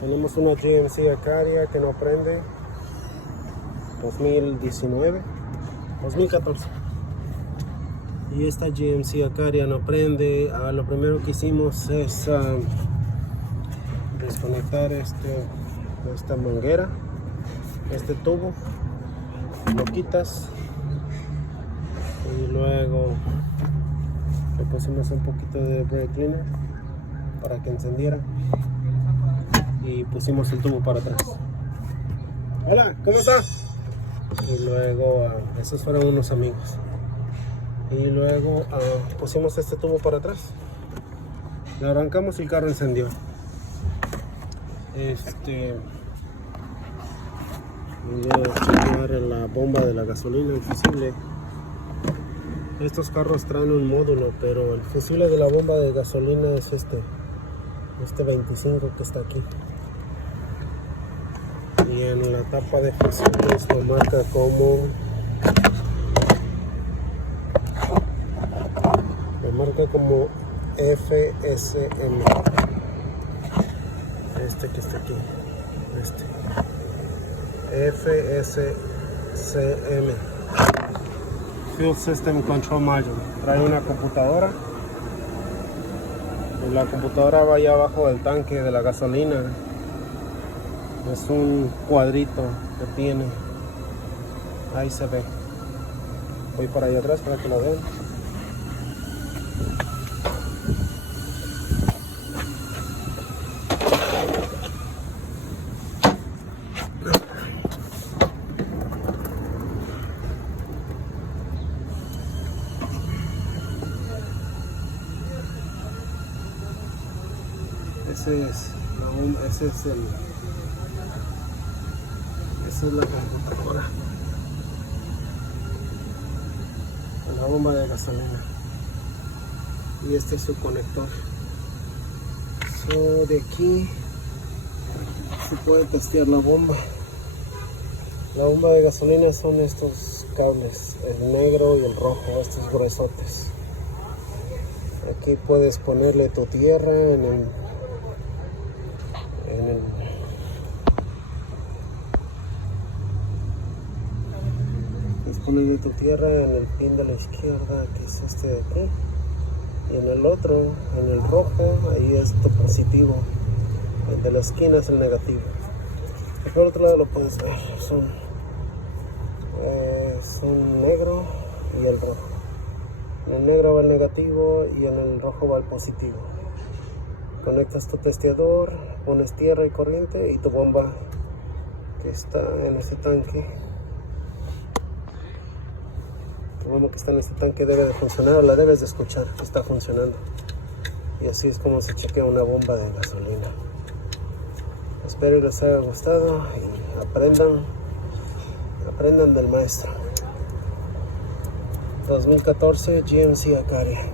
Tenemos una GMC Acaria que no prende, 2014. Y esta GMC Acaria no prende. Lo primero que hicimos es desconectar esta manguera, este tubo, lo quitas y luego le pusimos un poquito de brake cleaner para que encendiera y pusimos el tubo para atrás. Hola, ¿cómo está? Y luego esos fueron unos amigos y luego pusimos este tubo para atrás, le arrancamos y el carro encendió. Voy a chequear la bomba de la gasolina, el fusible. Estos carros traen un módulo, pero el fusible de la bomba de gasolina es este 25 que está aquí. Y en la tapa de fusibles lo marca como FSM. Este que está aquí, FSCM, Fuel System Control Module. Trae una computadora y la computadora va allá abajo del tanque de la gasolina. Es un cuadrito que tiene, ahí se ve. Voy para allá atrás para que lo vean. Esa es la computadora, la bomba de gasolina, y este es su conector. De aquí se puede testear la bomba. La bomba de gasolina son estos cables, el negro y el rojo, estos gruesotes. Aquí puedes ponerle tu tierra ponerle tu tierra en el pin de la izquierda, que es este de aquí, y en el otro, en el rojo, ahí es tu positivo, el de la esquina es el negativo. Y por otro lado lo puedes ver, son negro y el rojo. En el negro va el negativo y en el rojo va el positivo. Conectas tu testeador, pones tierra y corriente, y tu bomba que está en ese tanque, debe de funcionar, o la debes de escuchar que está funcionando. Y así es como se chequea una bomba de gasolina. Espero que les haya gustado y aprendan del maestro. 2014 GMC Acaria.